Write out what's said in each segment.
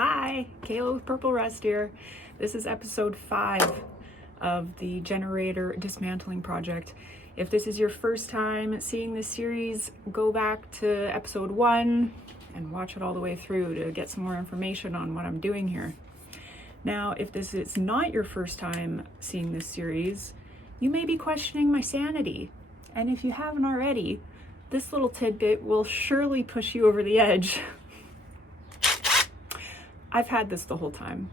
Hi, Kayla with Purple Rust here. This is episode 5 of the generator dismantling project. If this is your first time seeing this series, go back to episode 1 and watch it all the way through to get some more information on what I'm doing here. Now, if this is not your first time seeing this series, you may be questioning my sanity. And if you haven't already, this little tidbit will surely push you over the edge. I've had this the whole time.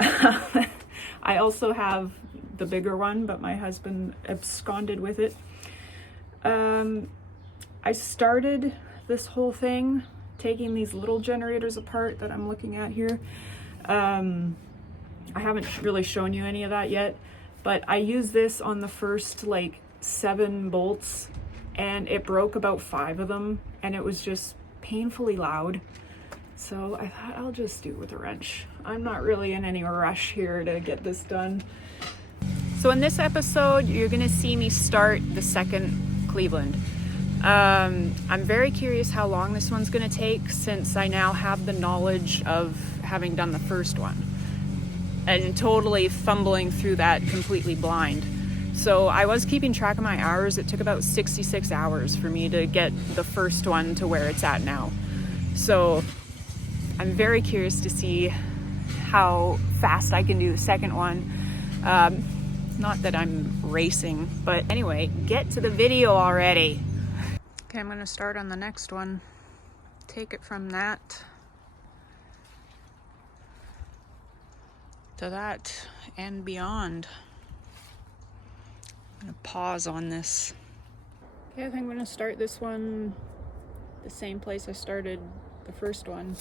I also have the bigger one, but my husband absconded with it. I started this whole thing taking these little generators apart that I'm looking at here. I haven't really shown you any of that yet, but I used this on the first 7 bolts and it broke about 5 of them, and it was just painfully loud. So I thought I'll just do it with a wrench. I'm not really in any rush here to get this done. So in this episode, you're gonna see me start the second Cleveland. I'm very curious how long this one's gonna take, since I now have the knowledge of having done the first one and totally fumbling through that completely blind. So I was keeping track of my hours. It took about 66 hours for me to get the first one to where it's at now. So I'm very curious to see how fast I can do the second one. Not that I'm racing, but anyway, get to the video already. Okay, I'm gonna start on the next one. Take it from that to that and beyond. I'm gonna pause on this. Okay, I think I'm gonna start this one the same place I started the first one.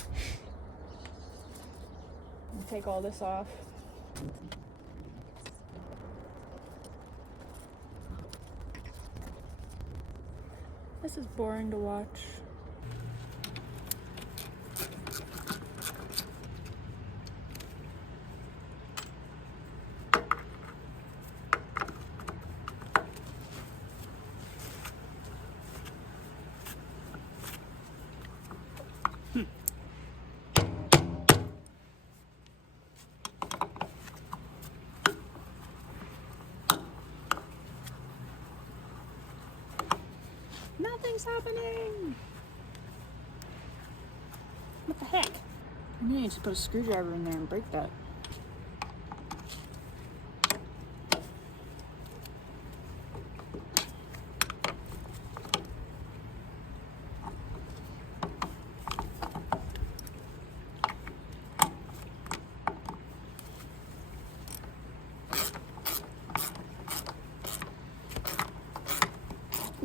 Take all this off. This is boring to watch. Nothing's happening! What the heck? I need to put a screwdriver in there and break that.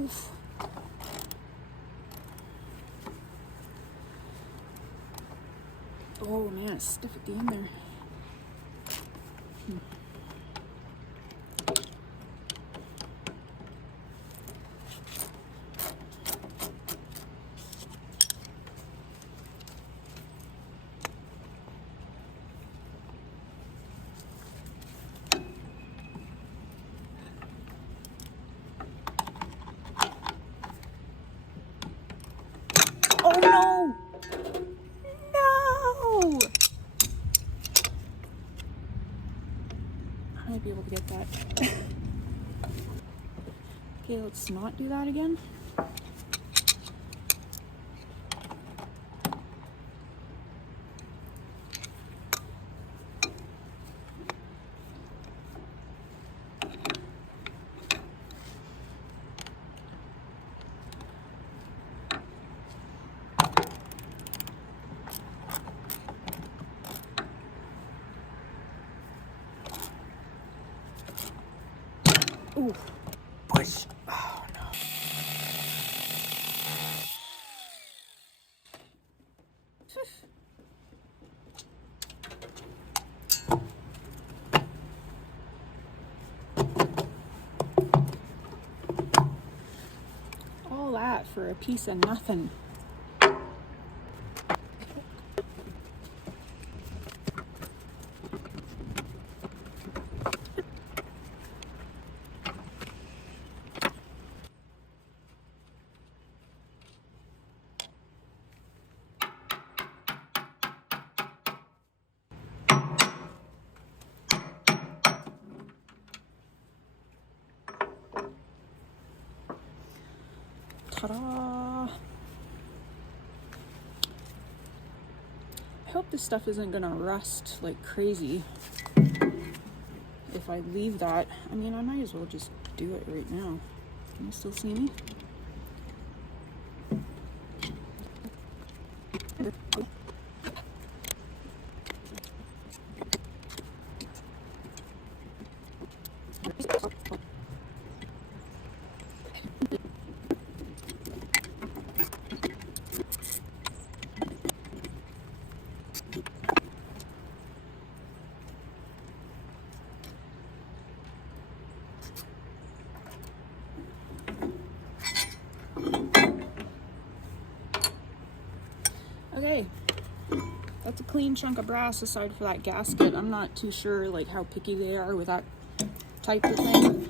Oof. Oh man, it's stiff at the end there. Oh no! No! I might be able to get that. Okay, let's not do that again. Ooh, push. Oh no. All that for a piece of nothing. Ta-da! I hope this stuff isn't gonna rust like crazy if I leave that. I mean, I might as well just do it right now. Can you still see me? Okay, that's a clean chunk of brass aside for that gasket. I'm not too sure like how picky they are with that type of thing.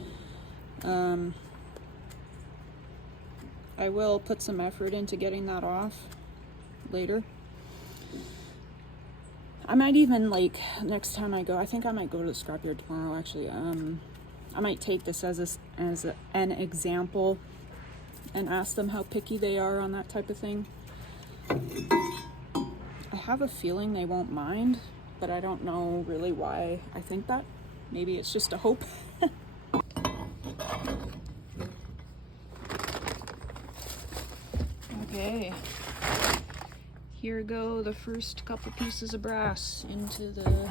I will put some effort into getting that off later. I might even, like, next time I go, I think I might go to the scrapyard tomorrow actually. I might take this as an example and ask them how picky they are on that type of thing. I have a feeling they won't mind, but I don't know really why I think that. Maybe it's just a hope. Okay, here go the first couple pieces of brass into the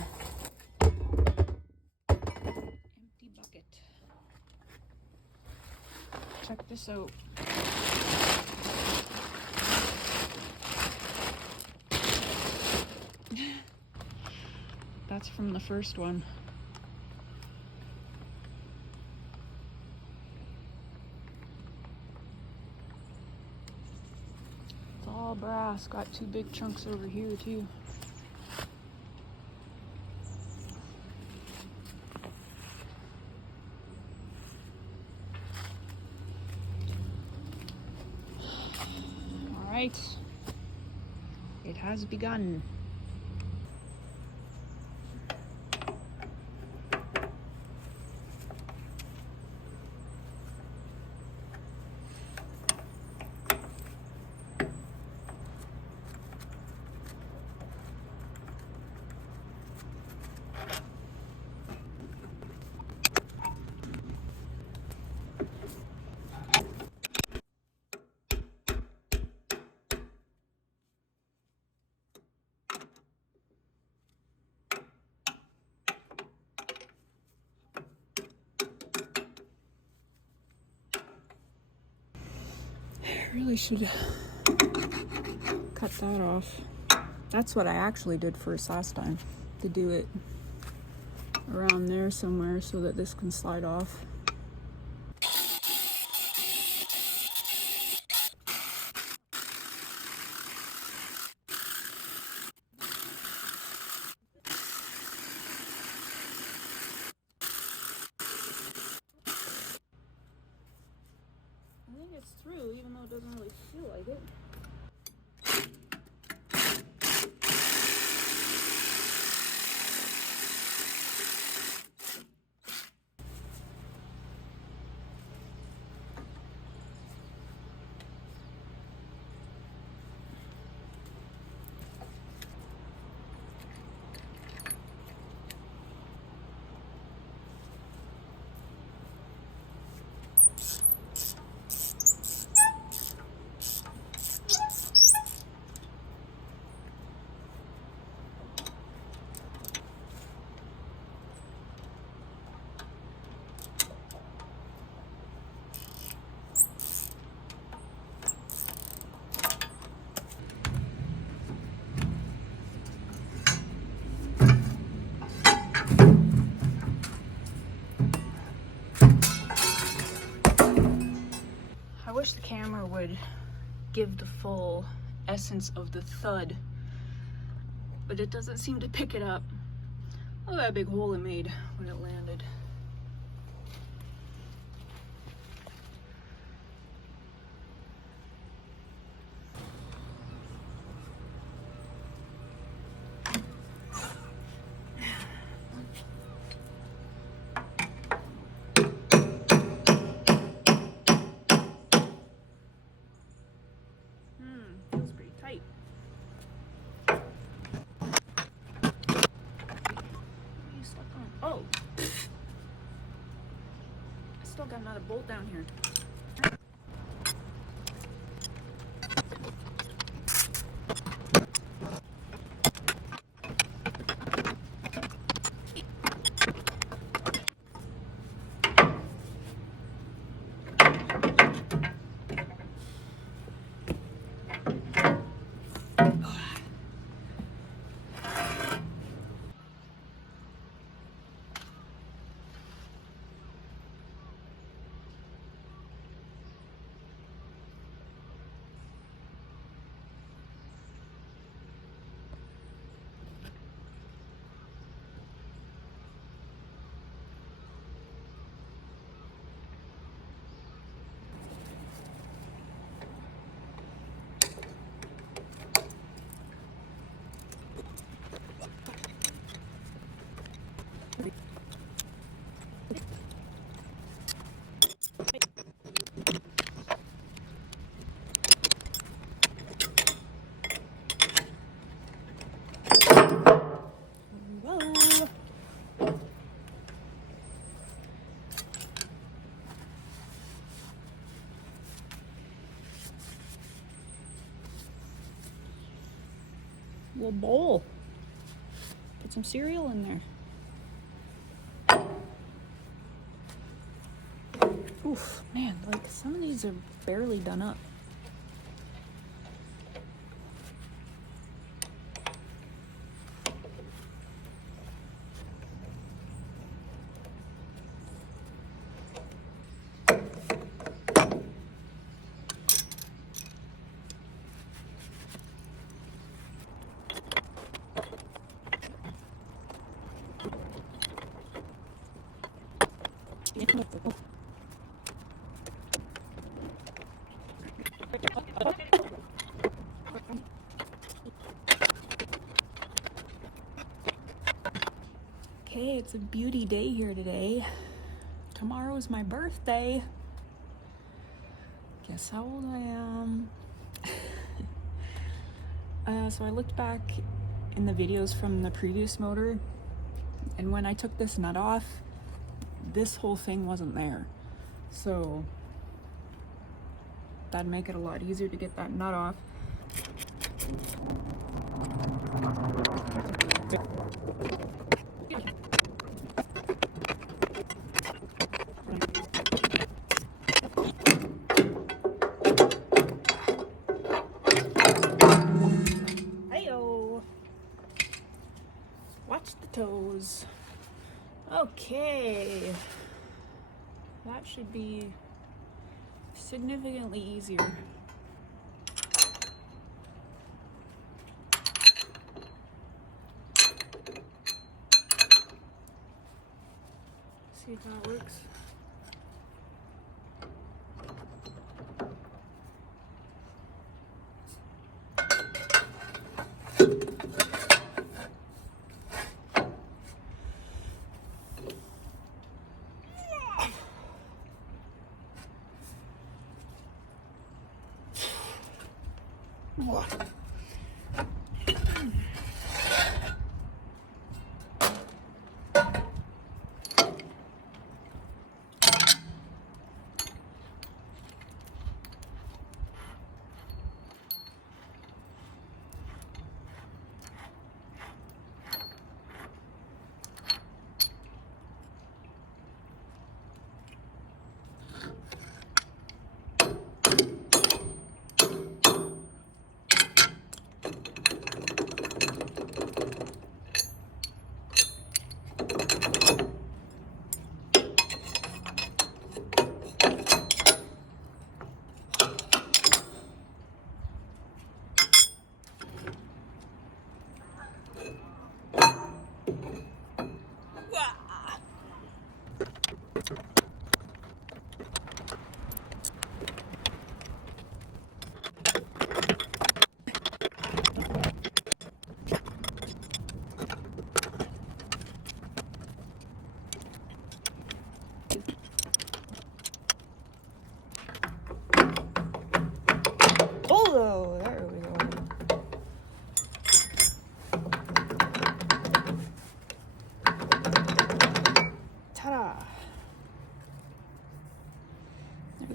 empty bucket. Check this out. That's from the first one. It's all brass. Got two big chunks over here too. All right, it has begun. I really should cut that off. That's what I actually did first last time, to do it around there somewhere so that this can slide off. I think it's through, even though it doesn't really feel like it. I wish the camera would give the full essence of the thud, but it doesn't seem to pick it up. Look at that big hole it made when it landed. still got another bolt down here. Little bowl. Put some cereal in there. Oof, man, like some of these are barely done up. Okay, it's a beauty day here today. Tomorrow's my birthday. Guess how old I am. So I looked back in the videos from the previous motor, and when I took this nut off, this whole thing wasn't there. So that'd make it a lot easier to get that nut off. Hey-o! Watch the toes. Okay. That should be significantly easier. See if that works.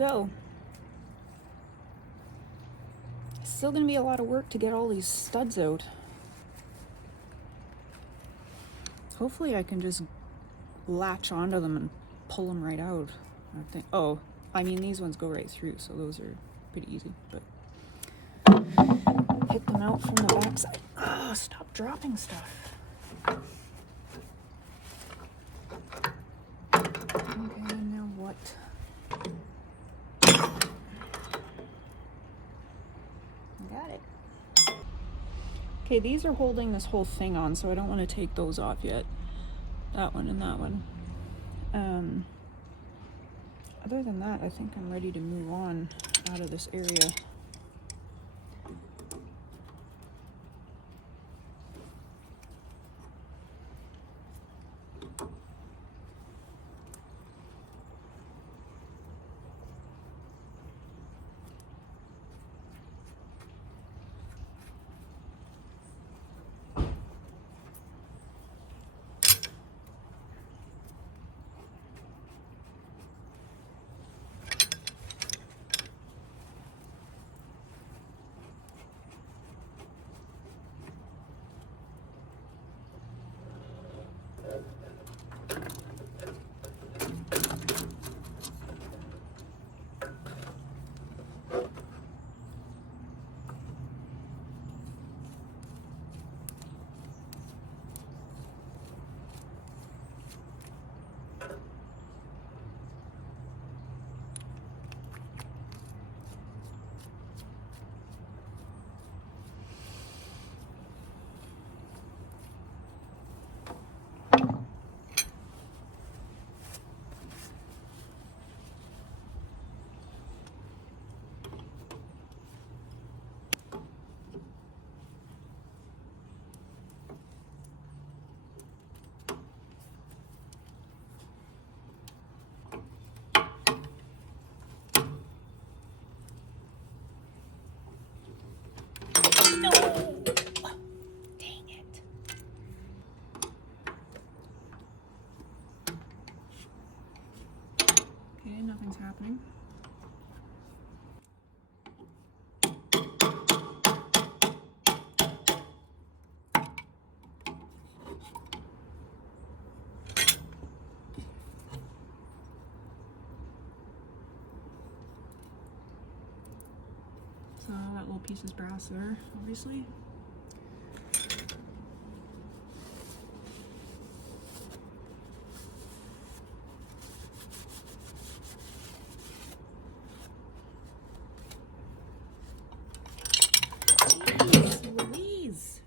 go. Still gonna be a lot of work to get all these studs out. Hopefully I can just latch onto them and pull them right out. I think, oh, I mean these ones go right through, so those are pretty easy, but hit them out from the backside. Oh, stop dropping stuff. Okay, now what? Got it. Okay, these are holding this whole thing on, so I don't want to take those off yet. That one and that one. Other than that, I think I'm ready to move on out of this area. No! Dang it. Okay, nothing's happening. So that little piece is brass there, obviously. Jeez Louise.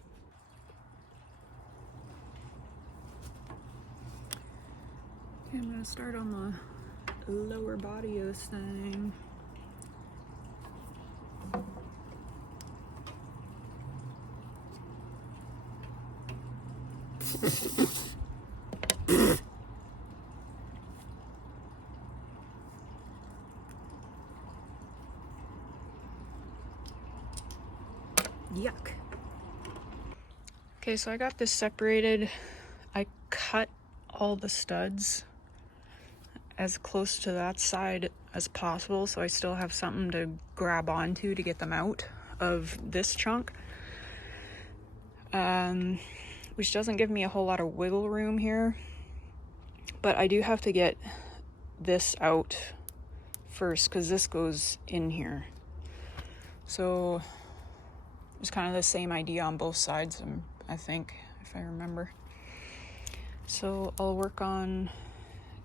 Okay, I'm gonna start on the lower body of this thing. Yuck. Okay, so I got this separated. I cut all the studs as close to that side as possible, so I still have something to grab onto to get them out of this chunk. Which doesn't give me a whole lot of wiggle room here, but I do have to get this out first because this goes in here. So it's kind of the same idea on both sides, I think, if I remember. So I'll work on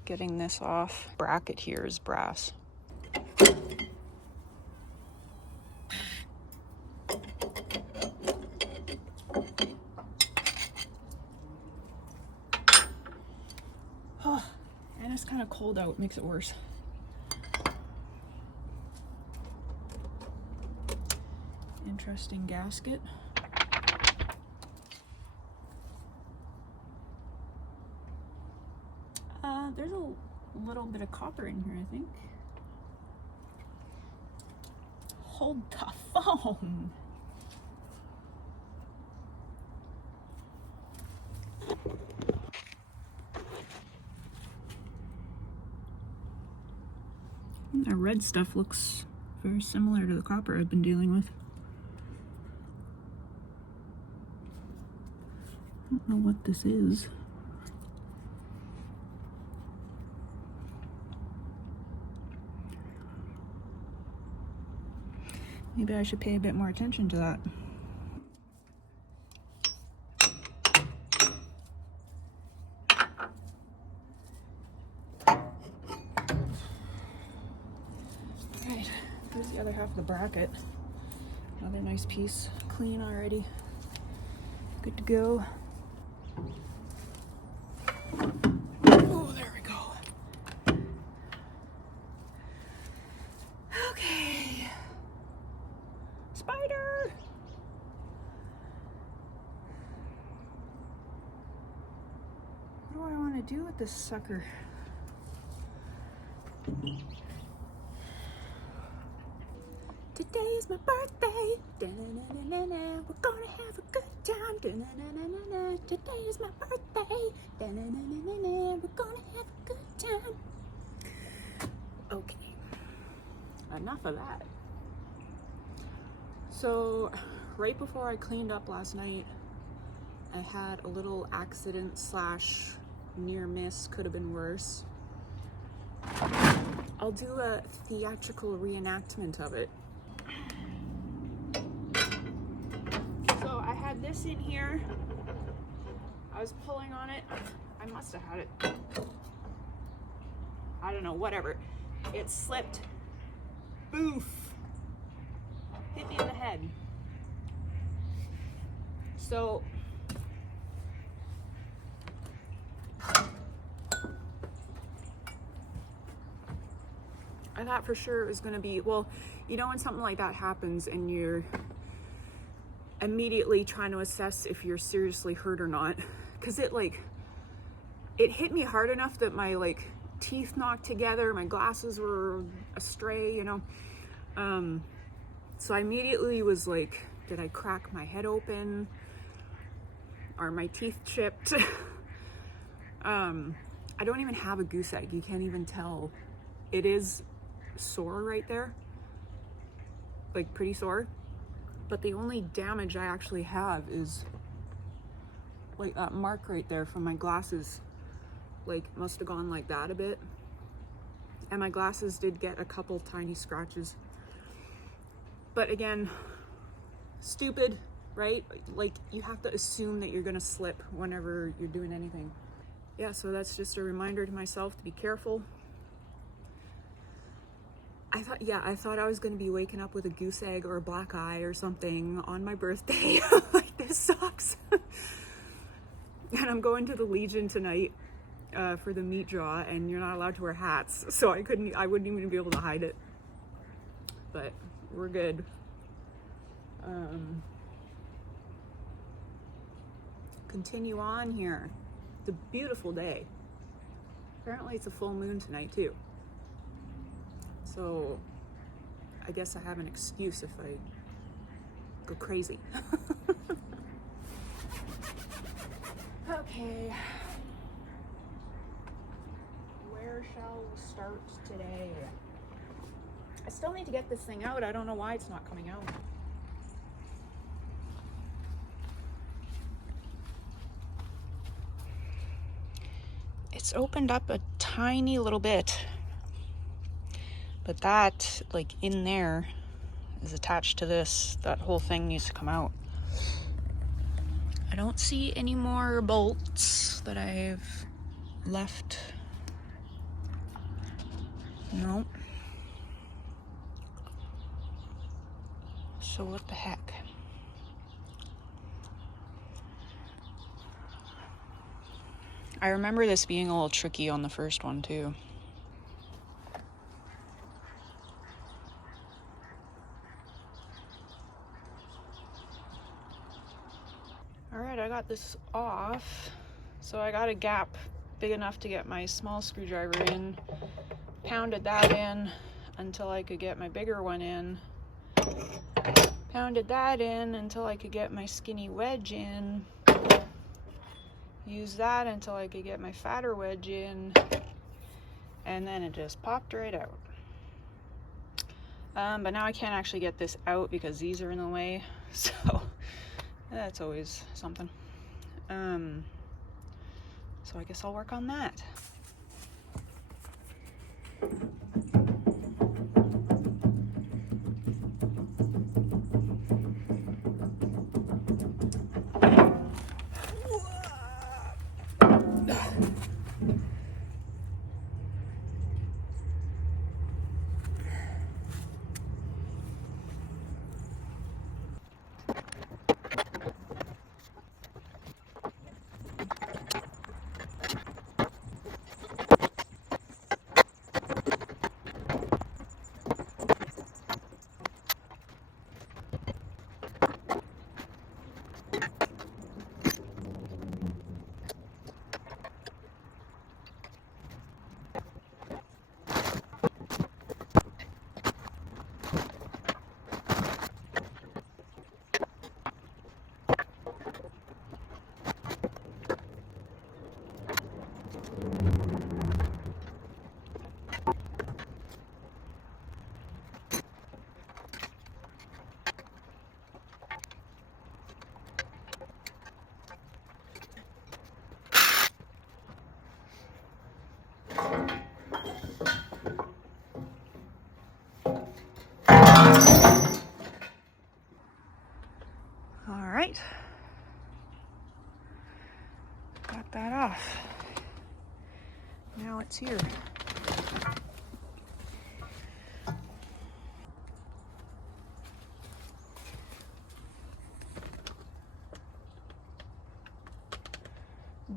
getting this off. Bracket here is brass. Oh, and it's kind of cold out, makes it worse. Interesting gasket. There's a little bit of copper in here, I think. Hold the phone. That red stuff looks very similar to the copper I've been dealing with. I don't know what this is. Maybe I should pay a bit more attention to that. Alright, here's the other half of the bracket. Another nice piece, clean already. Good to go. Oh, there we go. Okay. Spider! What do I want to do with this sucker? Today is my birthday. Da-na-na-na-na-na. We're gonna have a good time. Da-na-na-na-na-na. Today is my birthday. Da-na-na-na-na-na. We're gonna have a good time. Okay. Enough of that. So, right before I cleaned up last night, I had a little accident / near miss, could have been worse. I'll do a theatrical reenactment of it. So I had this in here. I was pulling on it. I must have had it. I don't know, whatever. It slipped. Boof. Hit me in the head. So I thought for sure it was going to be, well, you know when something like that happens and you're immediately trying to assess if you're seriously hurt or not, because it hit me hard enough that my teeth knocked together, my glasses were astray, you know. So I immediately was like, did I crack my head open? Are my teeth chipped? I don't even have a goose egg. You can't even tell. It is sore right there, like pretty sore, but the only damage I actually have is like that mark right there from my glasses. Like must have gone like that a bit, and my glasses did get a couple tiny scratches, but again, stupid, right? Like you have to assume that you're gonna slip whenever you're doing anything. Yeah, so that's just a reminder to myself to be careful. I thought I was going to be waking up with a goose egg or a black eye or something on my birthday. Like, this sucks. And I'm going to the Legion tonight for the meat draw, and you're not allowed to wear hats, so I wouldn't even be able to hide it. But we're good. Continue on here. It's a beautiful day. Apparently it's a full moon tonight too. So I guess I have an excuse if I go crazy. Okay. Where shall we start today? I still need to get this thing out. I don't know why it's not coming out. It's opened up a tiny little bit. But that, like in there, is attached to this. That whole thing needs to come out. I don't see any more bolts that I've left. Nope. So what the heck? I remember this being a little tricky on the first one too. Alright, I got this off. So I got a gap big enough to get my small screwdriver in. Pounded that in until I could get my bigger one in. Pounded that in until I could get my skinny wedge in. Used that until I could get my fatter wedge in. And then it just popped right out. But now I can't actually get this out because these are in the way, so that's always something. So I guess I'll work on that. All right, got that off. Now it's here.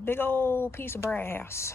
Big old piece of brass.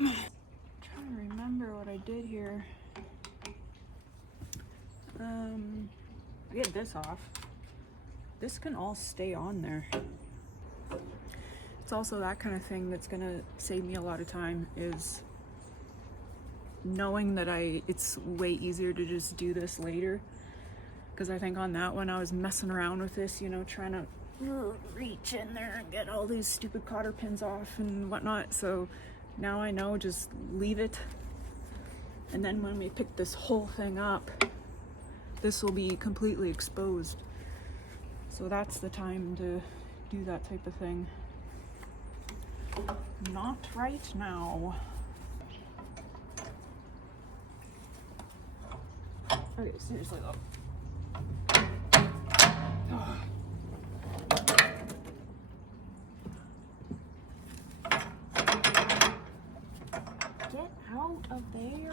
I'm trying to remember what I did here. I get this off. This can all stay on there. It's also that kind of thing that's gonna save me a lot of time, is knowing that it's way easier to just do this later. Because I think on that one I was messing around with this, you know, trying to reach in there and get all these stupid cotter pins off and whatnot. So now I know, just leave it. And then when we pick this whole thing up, this will be completely exposed. So that's the time to do that type of thing. Not right now. Okay, seriously though. Oh. Get out of there.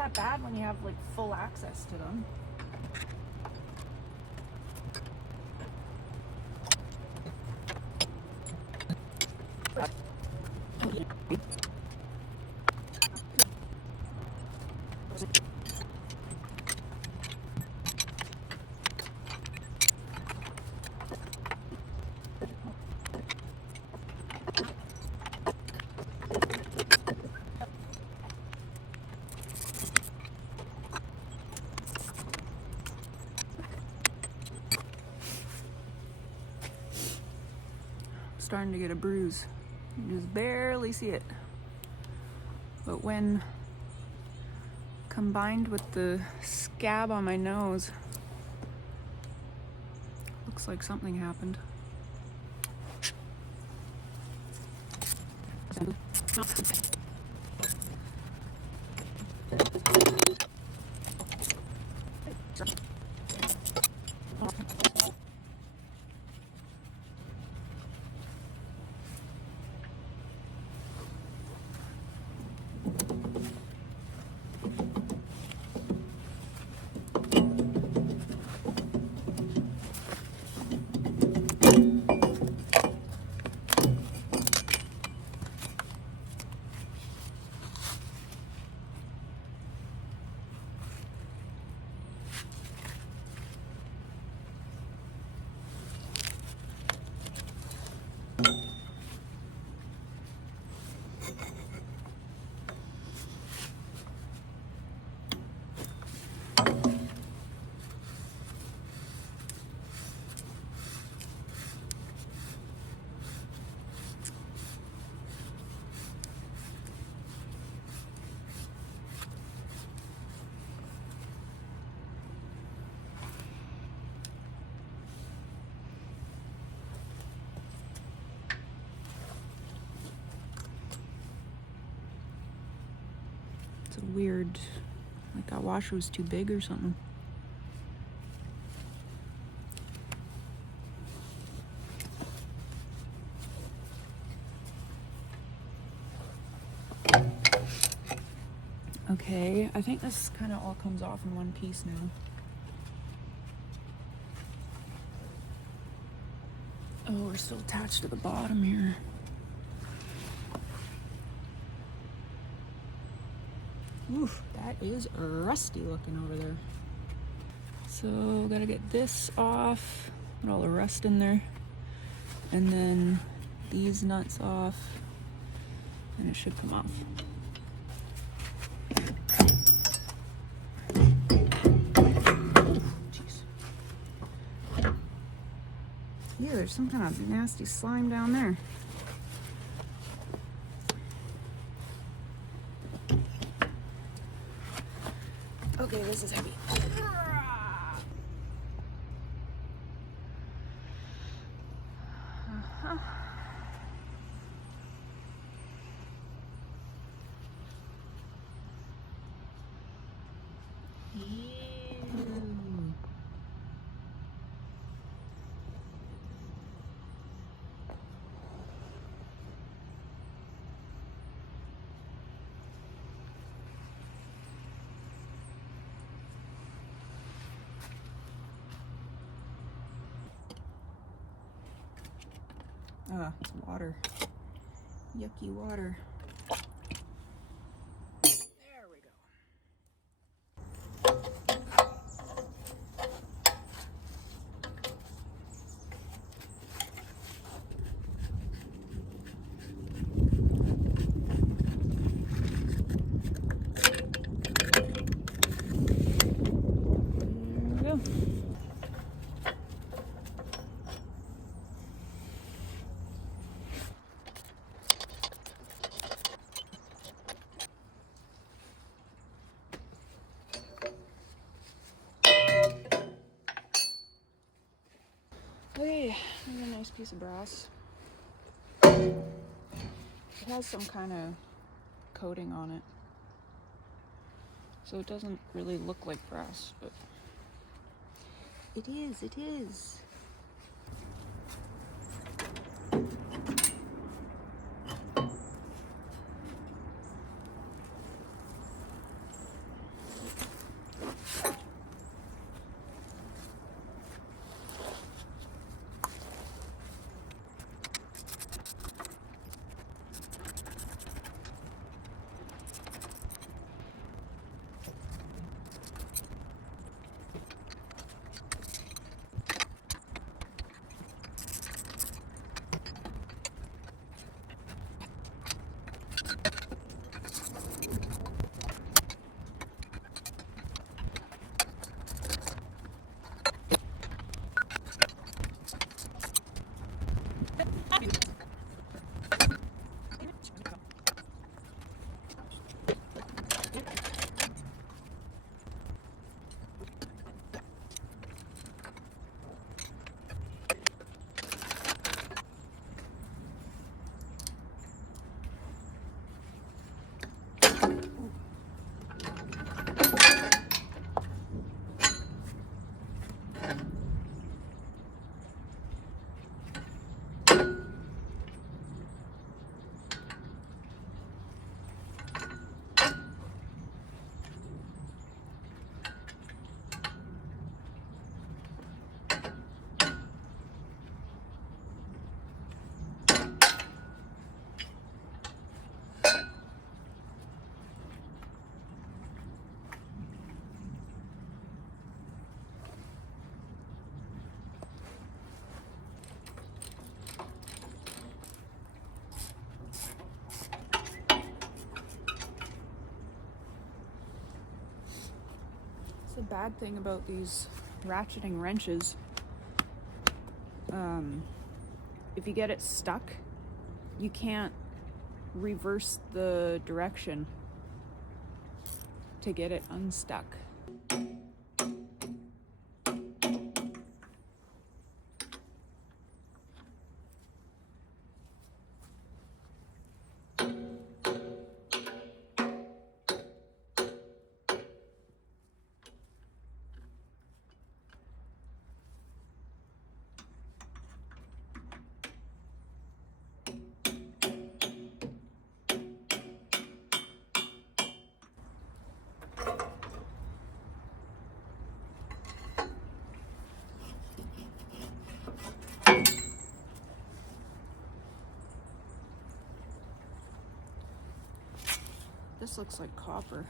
that bad when you have like full access to them. Starting to get a bruise. You just barely see it. But when combined with the scab on my nose, looks like something happened. It's a weird, like that washer was too big or something. Okay, I think this kind of all comes off in one piece now. Oh, we're still attached to the bottom here. Oof, that is rusty looking over there. So gotta get this off, put all the rust in there, and then these nuts off, and it should come off. Yeah, there's some kind of nasty slime down there. Okay, this is heavy. Ah, it's water. Yucky water. There we go. There we go. Okay, here's a nice piece of brass. It has some kind of coating on it, so it doesn't really look like brass, but it is, it is. the bad thing about these ratcheting wrenches. If you get it stuck, you can't reverse the direction to get it unstuck. This looks like copper.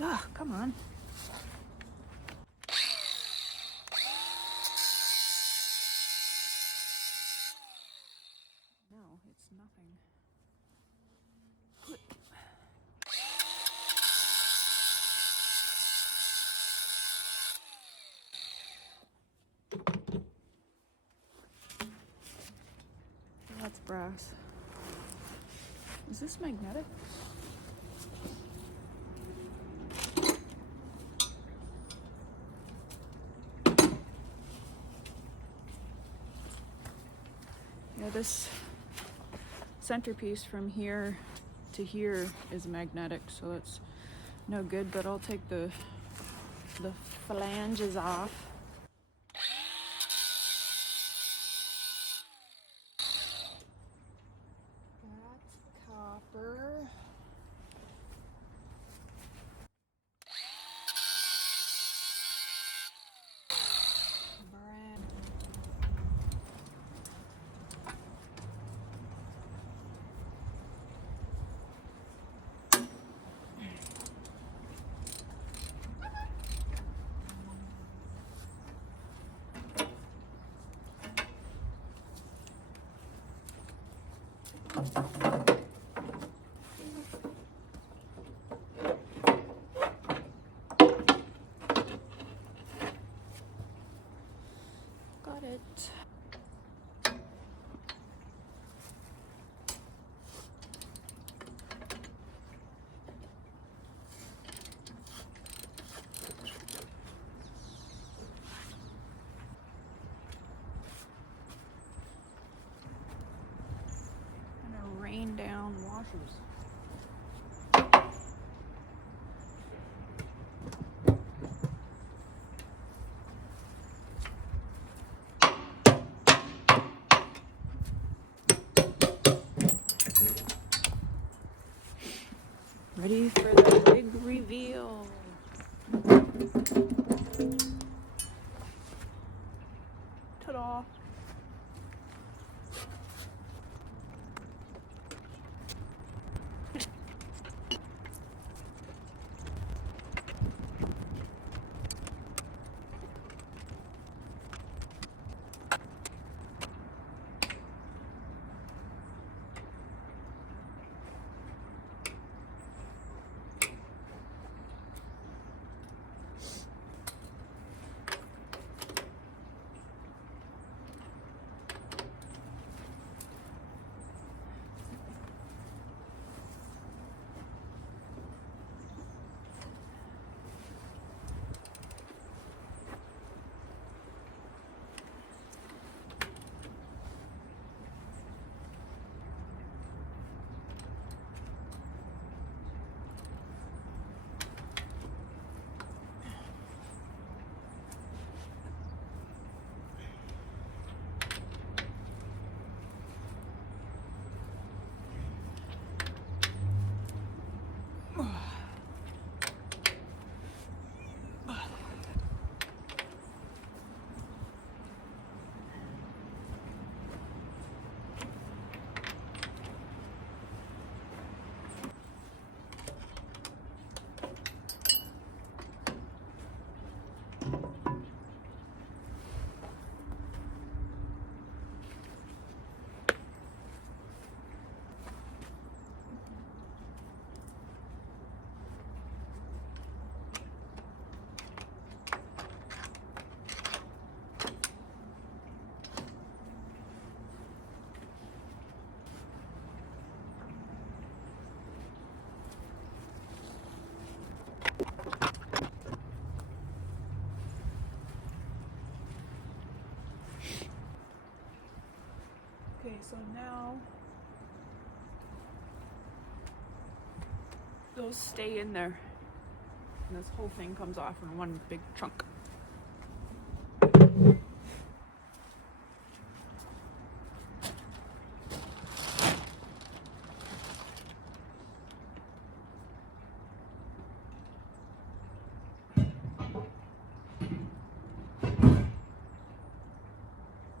Ah, come on. No, it's nothing. That's brass. Is this magnetic? Yeah, this centerpiece from here to here is magnetic, so that's no good, but I'll take the flanges off. That's copper. Got it. Gonna rain down washers. Ready for the big reveal. Ta-da! So now those stay in there, and this whole thing comes off in one big chunk.